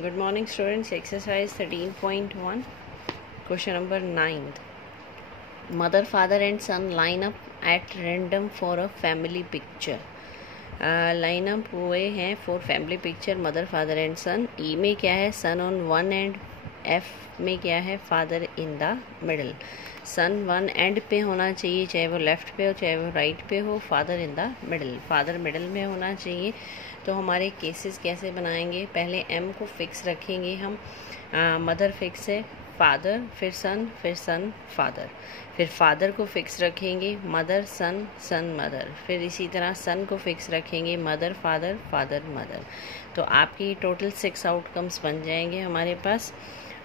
Good morning students. Exercise 13.1, question number 9. Mother, father and son line up at random for a family picture. Line up हुए हैं for family picture mother father and son. E में क्या है, son on one end. F में क्या है, father in the middle. Son one end पे होना चाहिए, चाहे वो लेफ्ट पे हो चाहे वो राइट पे हो. Father in the middle, father middle में होना चाहिए. तो हमारे केसेस कैसे बनाएंगे, पहले एम को फिक्स रखेंगे हम. मदर फिक्स है, फादर, फिर सन फादर. फिर फादर को फिक्स रखेंगे, मदर सन सन मदर. फिर इसी तरह सन को फिक्स रखेंगे, मदर फादर फादर मदर. तो आपकी टोटल 6 आउटकम्स बन जाएंगे हमारे पास.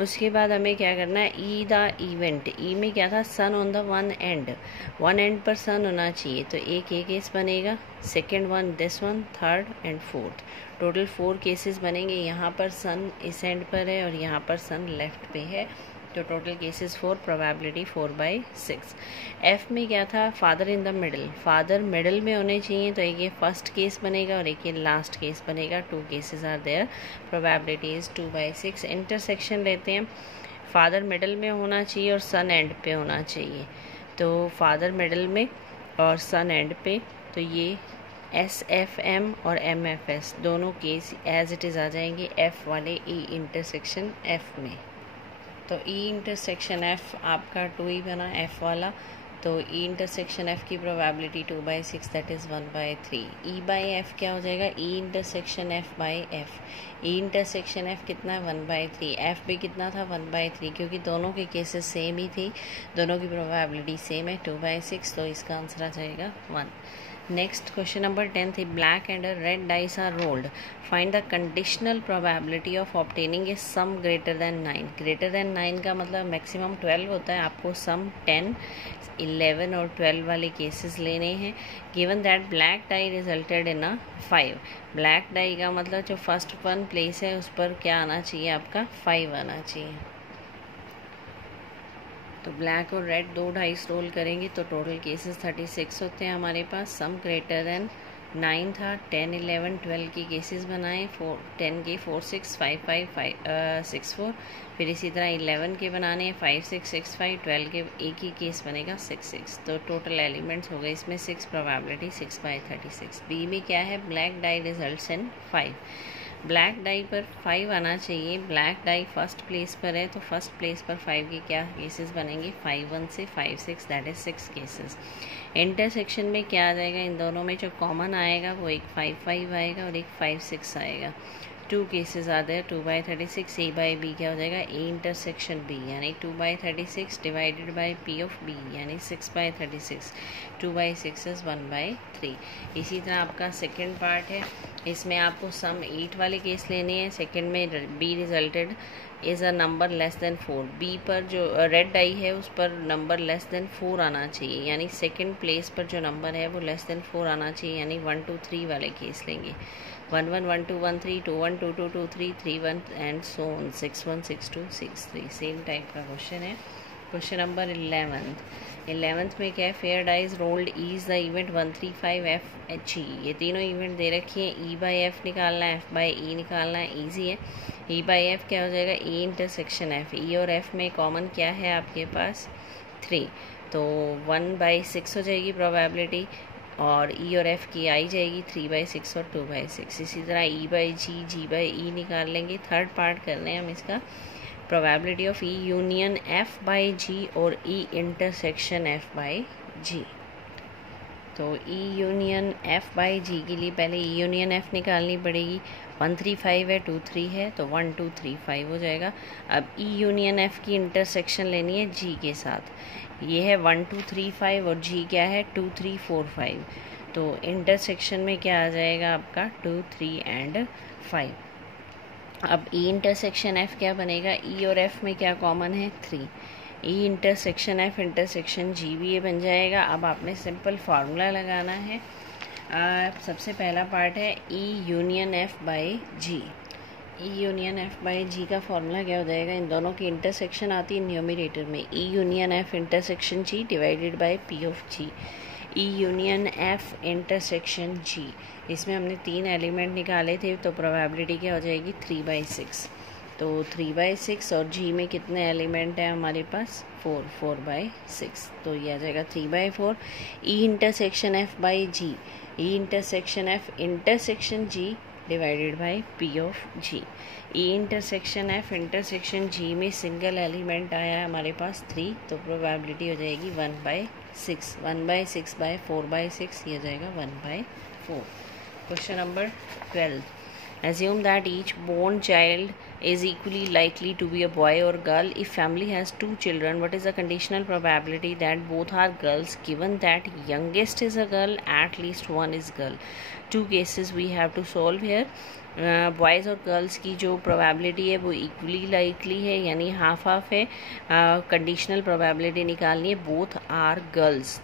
उसके बाद हमें क्या करना है, ई द इवेंट. ई में क्या था, son on the one end. One end पर सन होना चाहिए, तो एक केस बनेगा. Second one this one, third and fourth. Total 4 cases बनेंगे. यहाँ पर सन इस एंड पर है और यहाँ पर सन लेफ्ट पे है. तो टोटल केसेस 4, प्रोबेबिलिटी 4/6. एफ में क्या था, father in the middle. Father middle में होने चाहिए, तो एक ये फर्स्ट केस बनेगा और एक ये लास्ट केस बनेगा. 2 cases are there, probability is 2/6. Intersection लेते हैं. फादर मिडल में होना चाहिए और सन एंड पे होना चाहिए. तो फादर मिडल में और सन एंड पे, तो ये SFM और MFS दोनों केस एज इट इज़ आ जाएंगे एफ वाले ई इंटरसेक्शन एफ में. तो ई इंटरसेक्शन एफ आपका 2 ही बना एफ वाला. तो ई इंटरसेक्शन एफ की probability 2/6, that is 1/3. E by F क्या हो जाएगा, ई intersection F by F. E intersection F कितना है, 1/3. एफ भी कितना था, 1/3, क्योंकि दोनों के केसेस सेम ही थी, दोनों की प्रोबेबिलिटी सेम है, 2/6. तो इसका आंसर आ जाएगा 1. नेक्स्ट क्वेश्चन नंबर 10 थी, black and red dice are rolled. Find the conditional probability of obtaining a sum greater than 9. Greater than 9 का मतलब मैक्सिमम 12 होता है. आपको सम 10, 11 और 12 वाले केसेस लेने हैं. Given that black dye resulted in a 5. Black dye का मतलब जो फर्स्ट वन प्लेस है उस पर क्या आना चाहिए, आपका 5 आना चाहिए. तो ब्लैक और रेड 2 डाइस रोल करेंगे तो टोटल केसेस 36 होते हैं हमारे पास. सम ग्रेटर देन 9 था, 10, 11, 12 की केसेस बनाए. 10 के 4, 6, 5, 5, 6, 4. फिर इसी तरह 11 के बनाने हैं 5, 6, 6, 5. 12 के एक ही केस बनेगा 6, 6. तो टोटल एलिमेंट्स हो गए इसमें 6, प्रोबेबिलिटी 6/36. बी में क्या है, black dye results in 5. Black dye पर 5 आना चाहिए. ब्लैक डाई फर्स्ट प्लेस पर है, तो फर्स्ट प्लेस पर 5 के क्या केसेस बनेंगे, 5 1 से 5 6, दैट इज 6 केसेस. इंटरसेक्शन में क्या आ जाएगा, इन दोनों में जो कॉमन आएगा वो एक 5 5 आएगा और एक 5 6 आएगा. 2 केसेस आ जाए 2/36. ए बाई बी क्या हो जाएगा, ए इंटरसेक्शन बी, यानी 2/36 divided by P of B, यानी 6/36. 2/6 इज 1/3. इसी तरह आपका सेकेंड पार्ट है, इसमें आपको सम 8 वाले केस लेने हैं. सेकेंड में B resulted is a number less than 4. B पर जो रेड डाई है उस पर नंबर लेस देन 4 आना चाहिए, यानी सेकेंड प्लेस पर जो नंबर है वो लेस देन 4 आना चाहिए, यानी 1 2 3 वाले केस लेंगे. 1 1 1 2 1 3, 2 1 2 2 2 3 3 1 and so on. 6 1 6 2 6 3. Same type का क्वेश्चन है. क्वेश्चन नंबर 11th में क्या है, fair dice rolled is the event 1 3 5 F H E. ये तीनों इवेंट दे रखी हैं. ई बाई एफ निकालना है, एफ बाई ई निकालना है, ईजी है. ई बाई एफ क्या हो जाएगा, ई इंटरसेक्शन एफ. ई और एफ में कॉमन क्या है आपके पास, 3. तो 1/6 हो जाएगी प्रोबेबिलिटी, और ई और एफ की आई जाएगी 3/6 और 2/6. इसी तरह ई by ji, ji by E निकाल लेंगे. थर्ड पार्ट कर रहे हैं हम इसका, probability of E union F by G और E intersection F by G. तो E union F by G के लिए पहले ई यूनियन एफ निकालनी पड़ेगी. 1 3 5 है, 2 3 है, तो 1 2 3 5 हो जाएगा. अब ई यूनियन एफ की इंटरसेक्शन लेनी है जी के साथ. ये है 1 2 3 5 और जी क्या है 2 3 4 5. तो इंटरसेक्शन में क्या आ जाएगा आपका 2 3 एंड 5. अब ई इंटरसेक्शन एफ क्या बनेगा, ई और एफ में क्या कॉमन है, 3. ई इंटरसेक्शन एफ इंटरसेक्शन जी भी ये बन जाएगा. अब आपने सिंपल फार्मूला लगाना है. सबसे पहला पार्ट है E union F by G. E union F by G का फॉर्मूला क्या हो जाएगा, इन दोनों की इंटरसेक्शन आती है न्यूमरेटर में, E union F intersection G divided by P of G. E union F intersection G, इसमें हमने 3 एलिमेंट निकाले थे, तो प्रोबेबिलिटी क्या हो जाएगी 3/6। तो 3/6 और जी में कितने एलिमेंट हैं हमारे पास 4/6, तो ये आ जाएगा 3/4। E intersection F by G, E intersection F intersection G divided by P of G. E intersection F intersection G में सिंगल एलिमेंट आया है हमारे पास 3, तो प्रोबेबिलिटी हो जाएगी 1/6। 1/6/4/6 ये हो जाएगा 1/4। Question number 12, assume that each born child is equally likely to be a boy or girl. If family has 2 children, what is the conditional probability that both are girls, given that youngest is a girl, at least one is girl? 2 cases we have to solve here. Boys और girls की जो probability है वो equally likely है, यानी half half है। Conditional probability निकालनी है, बोथ आर गर्ल्स,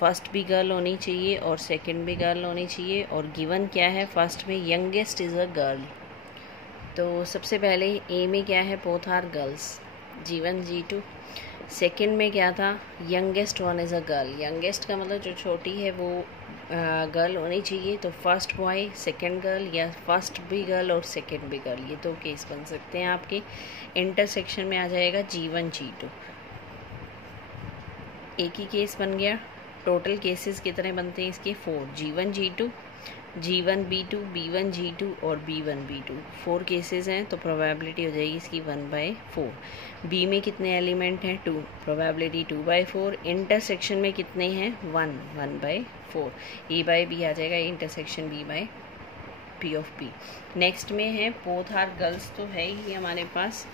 फर्स्ट भी गर्ल होनी चाहिए और सेकंड भी गर्ल होनी चाहिए। और गिवन क्या है, फर्स्ट में यंगेस्ट इज़ अ गर्ल, तो सबसे पहले ए में क्या है both are girls, G1 G2। Second में क्या था, youngest one is a girl, youngest का मतलब जो छोटी है वो गर्ल होनी चाहिए, तो फर्स्ट बॉय सेकंड गर्ल या फर्स्ट भी गर्ल और सेकंड भी गर्ल, ये 2 केस बन सकते हैं आपके। इंटरसेक्शन में आ जाएगा G1 G2, एक ही केस बन गया। टोटल केसेस कितने बनते हैं इसके 4, G1 G2, G1 B2, B1 G2 और B1 B2, 4 केसेस हैं, तो प्रोबेबिलिटी हो जाएगी इसकी 1/4। बी में कितने एलिमेंट हैं 2, प्रोबेबिलिटी 2/4। इंटरसेक्शन में कितने हैं 1/4। ए बाई बी आ जाएगा intersection B by P of P. Next में है बोथ आर गर्ल्स, तो है ही हमारे पास,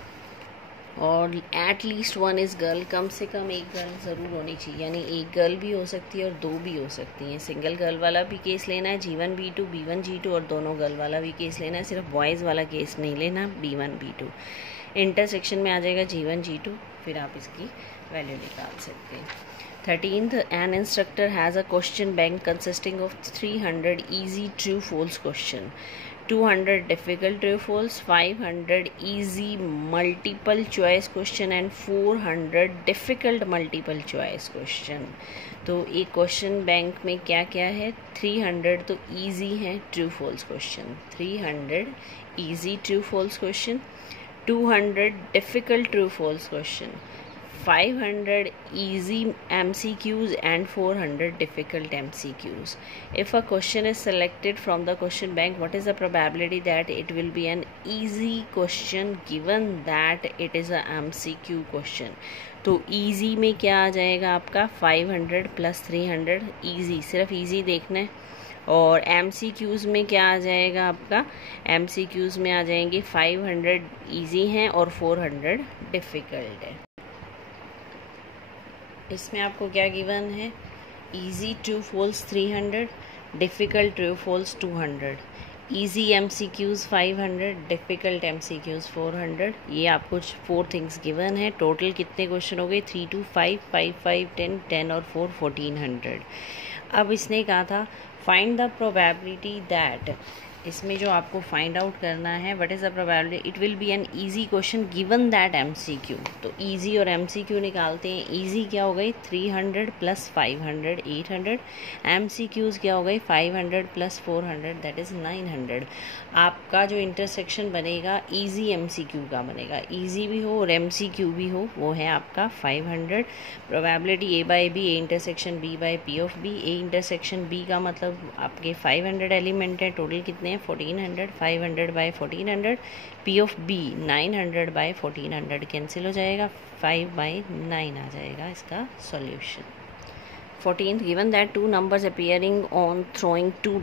और at least one is girl, कम से कम एक गर्ल ज़रूर होनी चाहिए, यानी एक गर्ल भी हो सकती है और 2 भी हो सकती हैं। सिंगल गर्ल वाला भी केस लेना है G1 B2, B1 G2 और दोनों गर्ल वाला भी केस लेना है, सिर्फ बॉयज़ वाला केस नहीं लेना B1 B2। इंटरसेक्शन में आ जाएगा G1 G2, फिर आप इसकी वैल्यू निकाल सकते हैं। 13th, an instructor has a question bank consisting of 300 easy true false question, 200 difficult true false, 500 easy multiple choice question and 400 difficult multiple choice question। तो एक क्वेश्चन बैंक में क्या क्या है, 300 तो easy है true false question, 300 easy true false question, 200 difficult true false question, 500 easy MCQs and 400 difficult MCQs. If a question is selected from the question bank, what is the probability that it will be an easy question given that it is a MCQ question? तो easy में क्या आ जाएगा आपका 500 + 300, easy सिर्फ easy देखना है। और MCQs में क्या आ जाएगा आपका, MCQs में आ जाएंगे 500 easy हैं और 400 difficult है। इसमें आपको क्या गिवन है, easy true false 300, difficult true false 200, easy MCQs 500, difficult MCQs 400, ये आपको 4 थिंग्स गिवन है। टोटल कितने क्वेश्चन हो गए 3 2 5 5 5 10 10 और 4 1400। अब इसने कहा था फाइंड द प्रोबेबिलिटी दैट, इसमें जो आपको फाइंड आउट करना है what is the probability it will be an easy question given that MCQ। तो ईजी और MCQ निकालते हैं। ईजी क्या हो गई 300 + 500 800, MCQs क्या हो गई 500 + 400 दैट इज़ 900। आपका जो इंटरसेक्शन बनेगा ईजी MCQ का बनेगा, ईजी भी हो और MCQ भी हो, वो है आपका 500। Probability A by B, A intersection B by P of B, A intersection B का मतलब आपके 500 एलिमेंट है, टोटल कितने 1400, 500 by 1400, P of B 900 by 1400 cancel हो जाएगा, 5/9 आ जाएगा इसका solution. 14th, given that 2 numbers appearing on throwing 2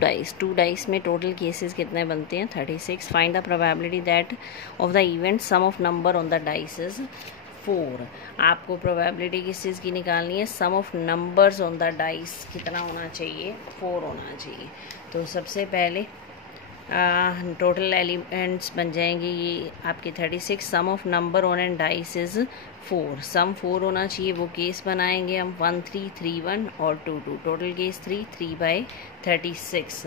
dice में टोटल केसेस कितने बनते हैं 36। Find the probability that of the event sum of number on the dice is 4। आपको probability किस चीज़ की निकालनी है, sum of numbers on the dice कितना होना चाहिए 4 होना चाहिए। तो सबसे पहले टोटल एलिमेंट्स बन जाएंगे ये आपके 36, sum of number on and dice is 4, sum 4 होना चाहिए, वो केस बनाएंगे हम 1 3 3 1 और 2 2, टोटल केस 3 3/3 36।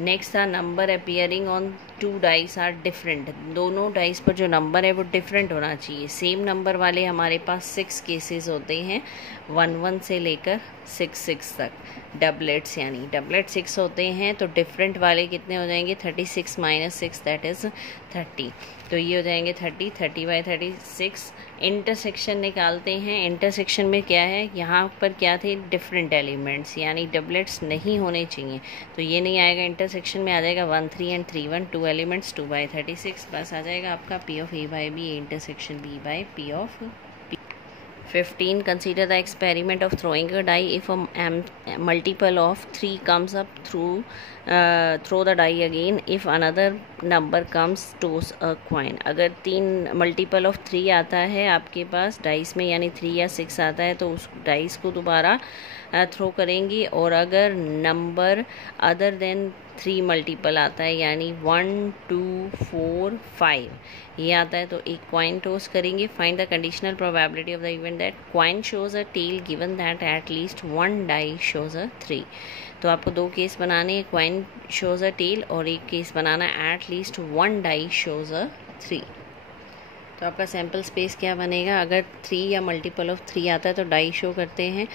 नेक्स्ट था नंबर appearing on 2 dice are different. दोनों डाइस पर जो नंबर है वो डिफरेंट होना चाहिए। सेम नंबर वाले हमारे पास 6 केसेस होते हैं, 1 से लेकर 6 तक। डबलेट्स यानी डबलेट 6 होते हैं, तो डिफरेंट वाले कितने हो जाएंगे? 36 - 6 दैट इज़ 30। तो ये हो जाएंगे 30/36। इंटरसेक्शन निकालते हैं। इंटरसेक्शन में क्या है, यहाँ पर क्या थे? डिफरेंट एलिमेंट्स, यानी डबलेट्स नहीं होने चाहिए, तो ये नहीं आएगा। इंटरसेक्शन में आ जाएगा 1 3 एंड 3 1, 2 एलिमेंट्स 2/36। बस आ जाएगा आपका P of A/B intersection B/P of 15. Consider the experiment of throwing a die. If a multiple of 3 comes up, throw the die again. If another number comes, toss a coin. अगर 3 multiple of 3 आता है आपके पास dice में, यानी 3 या 6 आता है, तो उस डाइस को दोबारा थ्रो करेंगी। और अगर नंबर अदर देन 3 मल्टीपल आता है, यानी 1 2 4 5 ये आता है, तो एक क्वाइन टॉस करेंगे। Find the conditional probability of the event that coin shows a tail given that at least 1 die shows a 3। तो आपको 2 केस बनाने हैं, क्वाइन शोज अ टेल और एक केस बनाना at least 1 die shows a 3। तो आपका सैम्पल स्पेस क्या बनेगा? अगर 3 या मल्टीपल ऑफ 3 आता है तो डाई शो करते हैं,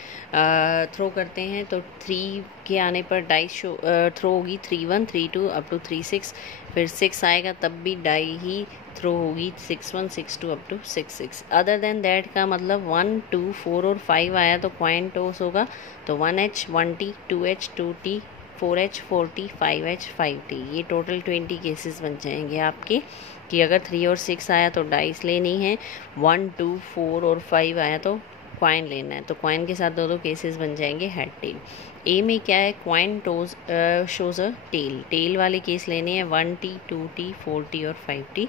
थ्रो करते हैं। तो 3 के आने पर डाई शो थ्रो होगी 3 1 3 2 अप टू 3 6। फिर 6 आएगा तब भी डाई ही थ्रो होगी 6 1 6 2 up to 6 6। Other than that का मतलब 1 2 4 और 5 आया तो क्वाइन टॉस होगा, तो 1H 1T 2H 2T 4H 4T 5H 5T। ये टोटल 20 केसेस बन जाएंगे आपके, कि अगर 3 और 6 आया तो डाइस लेनी है, 1 2 4 और 5 आया तो क्वाइन लेना है। तो क्वाइन के साथ 2 केसेस बन जाएंगे हेड टेल। ए में क्या है? Coin tosses shows a tail. Tail वाले केस लेने हैं 1T 2T 4T और 5T।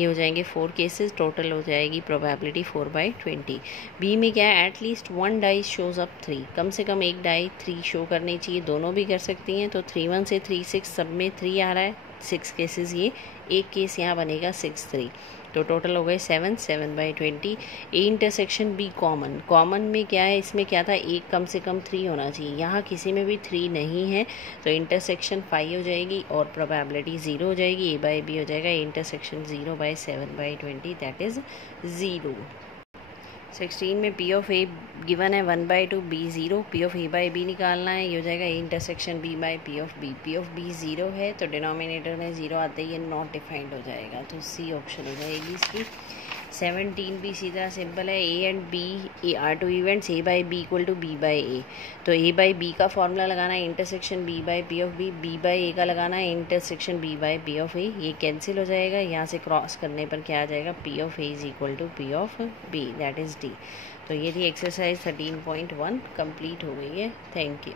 ये हो जाएंगे 4 केसेस, टोटल हो जाएगी प्रोबेबिलिटी 4/20। बी में क्या है? At least 1 die shows up 3। कम से कम एक डाई 3 शो करनी चाहिए, दोनों भी कर सकती हैं। तो 3 1 से 3 6 सब में 3 आ रहा है, 6 केसेस ये, एक केस यहाँ बनेगा 6 3। तो टोटल हो गए 7 7/20। A intersection B common. Common में क्या है? इसमें क्या था? एक कम से कम 3 होना चाहिए, यहाँ किसी में भी 3 नहीं है, तो इंटरसेक्शन 5 हो जाएगी और प्रोबेबिलिटी 0 हो जाएगी। A/B हो जाएगा इंटरसेक्शन 0/7/20 दैट इज़ 0। 16 में P of A गिवन है 1/2 B 0। P of A/B निकालना है, ये हो जाएगा A intersection B/P of B। P of B 0 है तो डिनोमिनेटर में 0 आते ही ये नॉट डिफाइंड हो जाएगा, तो C ऑप्शन हो जाएगी इसकी। 17 भी सीधा सिंपल है। A and B are 2 events, A/B equal to B/A। तो A/B का फॉर्मूला लगाना है intersection B/P of B, B/A का लगाना है इंटरसेक्शन B/P of A। ये कैंसिल हो जाएगा, यहाँ से क्रॉस करने पर क्या आ जाएगा? P of A is equal to P of B that is D। तो ये थी एक्सरसाइज 13.1 कंप्लीट हो गई है। Thank you.